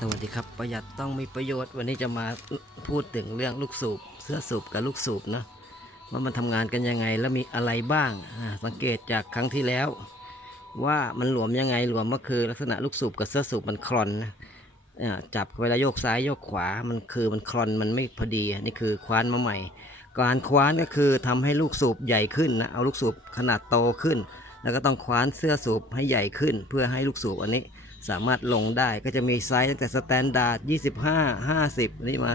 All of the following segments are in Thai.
สวัสดีครับประหยัดต้องมีประโยชน์ วันนี้จะมาพูดถึงเรื่องลูกสูบ เสื้อสูบกับลูกสูบเนาะว่ามันทำงานกันยังไงแล้วมีอะไรบ้างสังเกตจากครั้งที่แล้ว ว่ามันหลวมยังไงหลวมก็คือลักษณะลูกสูบกับเสื้อสูบมันคลอนนะจับเวลาโยกซ้ายโยกขวามันคือมันคลอนมันไม่พอดีนี่คือคว้านมาใหม่ การคว้านก็คือทำให้ลูกสูบใหญ่ขึ้นนะเอาลูกสูบขนาดโตขึ้น แล้วก็ต้องคว้านเสื้อสูบให้ใหญ่ขึ้น เพื่อให้ลูกสูบอันนี้ สามารถลงได้ก็จะมีไซส์ตั้งแต่สแตนดาร์ด25 50 นี่มา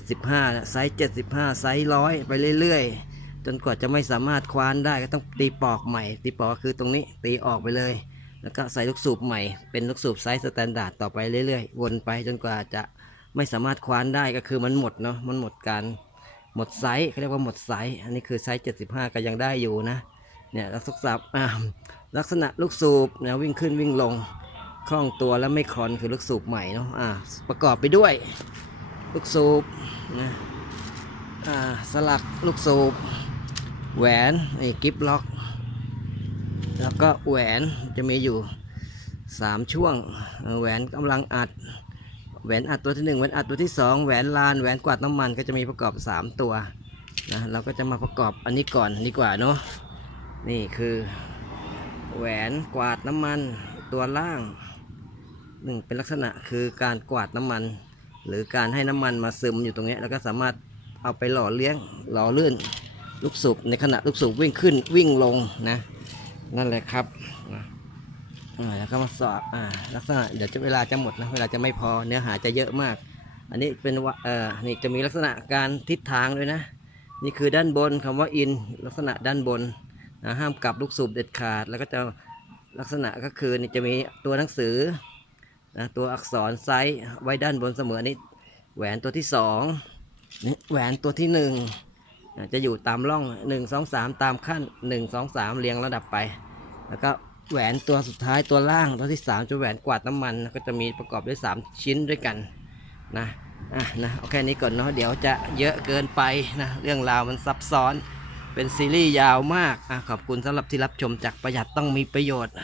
75 ไซส์ 75 ไซส์ร้อยไปเรื่อยๆ จนกว่าจะไม่สามารถคว้านได้ก็ต้องตีปอกใหม่ ตีปอกคือตรงนี้ตีออกไปเลย แล้วก็ใส่ลูกสูบใหม่เป็นลูกสูบไซส์สแตนดาร์ดต่อไปเรื่อยๆ วนไปจนกว่าจะไม่สามารถคว้านได้ก็คือมันหมดเนาะมันหมดการหมดไซส์เขาเรียกว่าหมดไซส์อันนี้คือไซส์ 75 ก็ยังได้อยู่นะเนี่ยลักษณะลักษณะลูกสูบนะวิ่งขึ้นวิ่งลง คล่องตัวและไม่คลอนคือลูกสูบใหม่เนาะอ่าประกอบไปด้วย ลูกสูบนะอ่าสลักลูกสูบแหวนนี่กิฟล็อก แล้วก็แหวนจะมีอยู่ 3 ช่วงแหวนกำลังอัด แหวนอัดตัวที่ 1 แหวนอัดตัวที่ 2 แหวนลานแหวนกวาดน้ำมันก็จะมีประกอบ 3 ตัวนะเราก็จะมาประกอบอันนี้ก่อนดีกว่าเนาะนี่คือ แหวนกวาดน้ำมันตัวล่าง หนึ่งเป็นลักษณะคือการกวาดน้ำมัน หรือการให้น้ำมันมาซึมอยู่ตรงนี้แล้วก็สามารถเอาไปหล่อเลี้ยงหล่อลื่นลูกสูบในขณะลูกสูบวิ่งขึ้นวิ่งลงนะนั่นแหละครับแล้วก็มาสอบอลักษณะเดี๋ยวจะเวลาจะหมดนะเวลาจะไม่พอเนื้อหาจะเยอะมาก อันนี้เป็นว่าเออนี่จะมีลักษณะการทิศทางด้วยนะ นี่คือด้านบนคำว่าอินลักษณะด้านบนนะห้ามกลับลูกสูบเด็ดขาด แล้วก็จะลักษณะก็คือนี่จะมีตัวหนังสือ นะตัวอักษรไซส์ไว้ด้านบนเสมอนี่แหวนตัวที่สองนี่แหวนตัวที่หนึ่งจะอยู่ตามร่องหนึ่งสองสามตามขั้นหนึ่งสองสามเรียงระดับไป แล้วก็แหวนตัวสุดท้ายตัวล่างตัวที่สามจะแหวนกวาดน้ำมันก็จะมีประกอบด้วยสามชิ้นด้วยกันนะอะนะเอาแค่นี้ก่อนเนาะเดี๋ยวจะเยอะเกินไปนะเรื่องราวมันซับซ้อนเป็นซีรีส์ยาวมากอะขอบคุณสำหรับที่รับชมจากประหยัดต้องมีประโยชน์